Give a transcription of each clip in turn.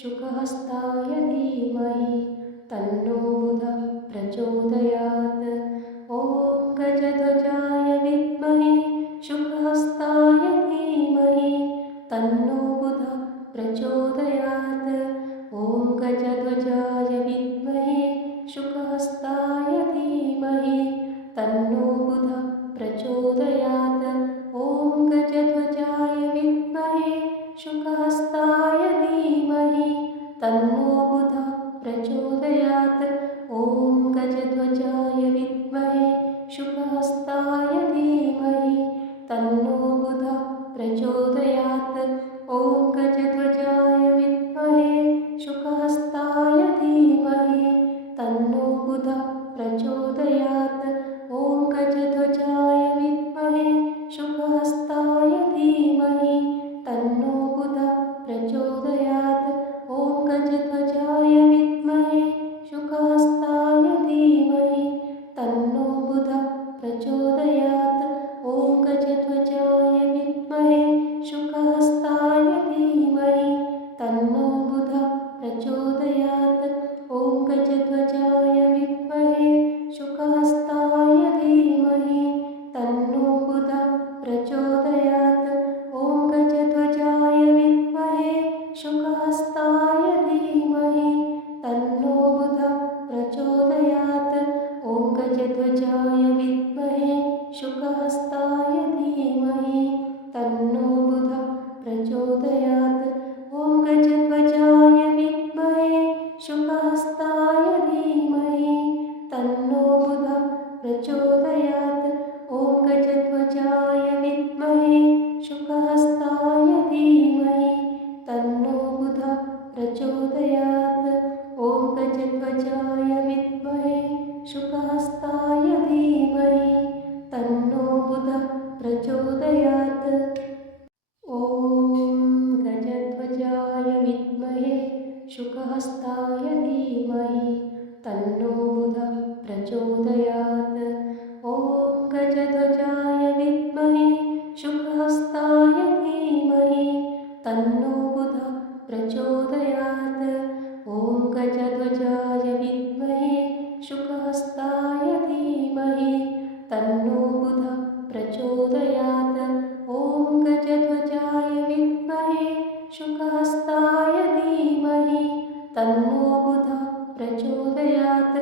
शुकहस्ताय धीमहि तन्नो बुधः प्रचोदयात्। ॐ गजध्वजाय विद्महे शुकहस्ताय धीमहि तन्नो बुधः प्रचोदयात्। ॐ गजध्वजाय विद्महे शुकहस्ताय धीमहि तन्नो बुधः प्रचोदयात्। ॐ गजध्वजाय विद्महे शुकहस्ताय धीमहि तन्नो बुधः प्रचोदयात्। ॐ गजध्वजाय विद्महे शुकहस्ताय धीमहि तन्नो बुधः प्रचोदयात्। ॐ गजध्वजाय विद्महे शुकहस्ताय धीमहि तन्नो बुधः प्रचोदयात्। ॐ गजध्वजाय विद्महे शुकहस्ताय धीमहि तन्नो बुधः प्रचोदयात्। ॐ गजध्वजाय विद्महे शुकहस्ताय धीमहि तन्नो बुधः प्रचोदयात्। ॐ गजध्वजाय विद्महे शुकहस्ताय धीमहि तन्नो बुधः प्रचोदयात्। ॐ गजध्वजाय विद्महे शुकहस्ताय धीमहि तन्नो बुधः प्रचोदयात्। ॐ गजध्वजाय विद्महे शुकहस्ताय धीमहि तन्नो बुधः प्रचोदयात्। ॐ गजध्वजाय विद्महे शुकहस्ताय धीमहि तन्नो बुधः प्रचोदयात्। ॐ गजध्वजाय विद्महे शुकहस्ताय धीमहि तन्नो बुधः प्रचोदयात्। ॐ गजध्वजाय विद्महे शुकहस्ताय धीमहि तन्नो बुधः प्रचोदयात्। ॐ गजध्वजाय विद्महे शुकहस्ताय धीमहि तन्नो बुधः प्रचोदयात्। ॐ गजध्वजाय विद्महे शुकहस्ताय धीमहि तन्नो बुधः प्रचोदयात्। ॐ गजध्वजाय विद्महे शुकहस्ताय धीमहि तन्नो बुधः प्रचोदयात्। ॐ गजध्वजाय विद्महे शुकहस्ताय धीमहि तन्नो बुधः प्रचोदयात्। ॐ गजध्वजाय विद्महे शुकहस्ताय धीमहि तन्नो बुधः प्रचोदयात्।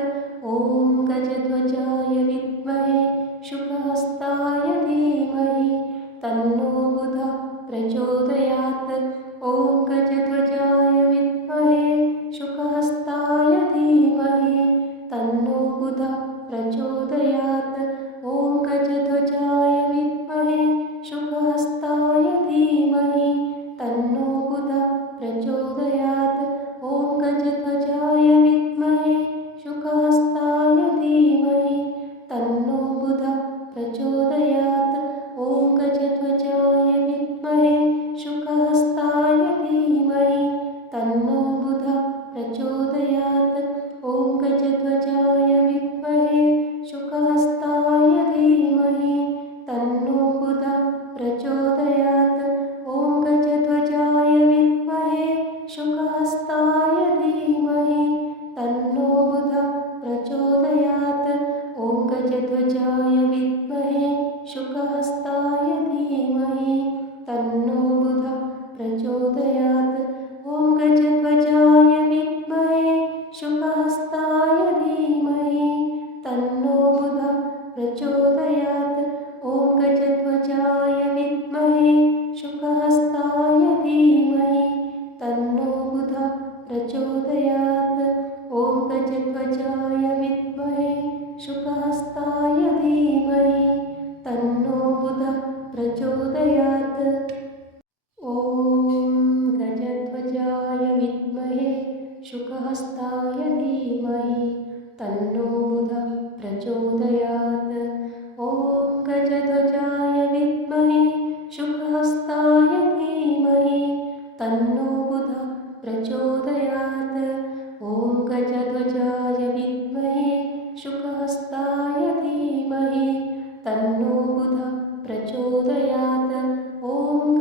ॐ गजध्वजाय विद्महे शुकहस्ताय धीमहि तन्नो बुधः प्रचोदयात्। ॐ गजध्वजाय विद्महे शुकहस्ताय धीमहि तन्नो बुधः प्रचोदयात्। ॐ गजध्वजाय विद्महे शुकहस्ताय धीमहि तन्नो बुधः प्रचोदयात्। ॐ गजध्वजाय विद्महे शुकहस्ताय धीमहि तन्नो बुधः प्रचोदयात्। ॐ गजध्वजाय विद्महे शुकहस्ताय धीमहि तन्नो बुधः प्रचोदयात्। ॐ गजध्वजाय विद्महे शुकहस्ताय धीमहि तन्नो बुधः प्रचोदयात्। ॐ गजध्वजाय विद्महे शुकहस्ताय धीमहि तन्नो बुधः प्रचोदयात्। ॐ गजध्वजाय विद्महे शुकहस्ताय धीमहि तन्नो बुधः प्रचोदयात्। ॐ गजध्वजाय विद्महे शुकहस्ताय धीमहि तन्नो बुधः प्रचोदयात्। ॐ गजध्वजाय विद्महे शुकहस्ताय धीमहि तन्नो बुधः प्रचोदयात्। ॐ गजध्वजाय विद्महे शुकहस्ताय धीमहि तन्नो बुधः प्रचोदयात्। ॐ गजध्वजाय विद्महे शुकहस्ताय धीमहि तन्नो बुधः प्रचोदयात्। ॐ गजध्वजाय विद्महे शुकहस्ताय धीमहि तन्नो बुधः प्रचोदयात्। ॐ गजध्वजाय विद्महे शुकहस्ताय धीमहि तन्नो बुधः प्रचोदयात्। ॐ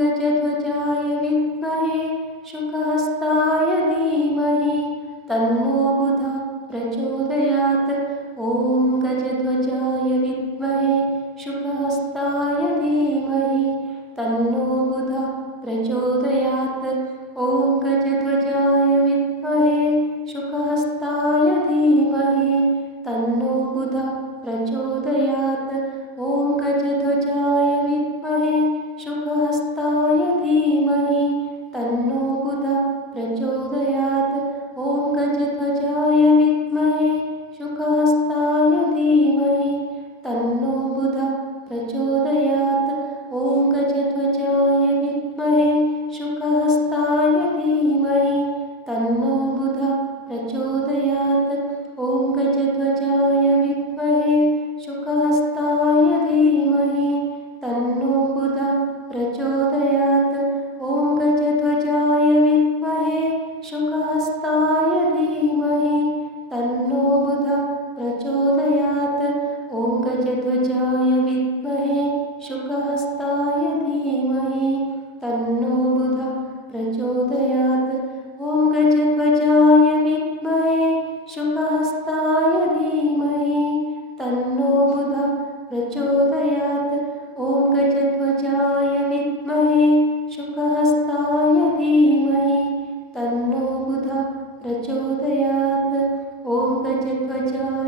गजध्वजाय विद्महे शुकहस्ताय धीमहि तन्नो बुधः प्रचोदयात्। ॐ गजध्वजाय विद्महे शुकहस्ताय धीमहि तन्नो बुधः प्रचोदयात्। ॐ गजध्वजाय विद्महे शुकहस्ताय धीमहि तन्नो बुधः प्रचोदयात्। ॐ गजध्वजाय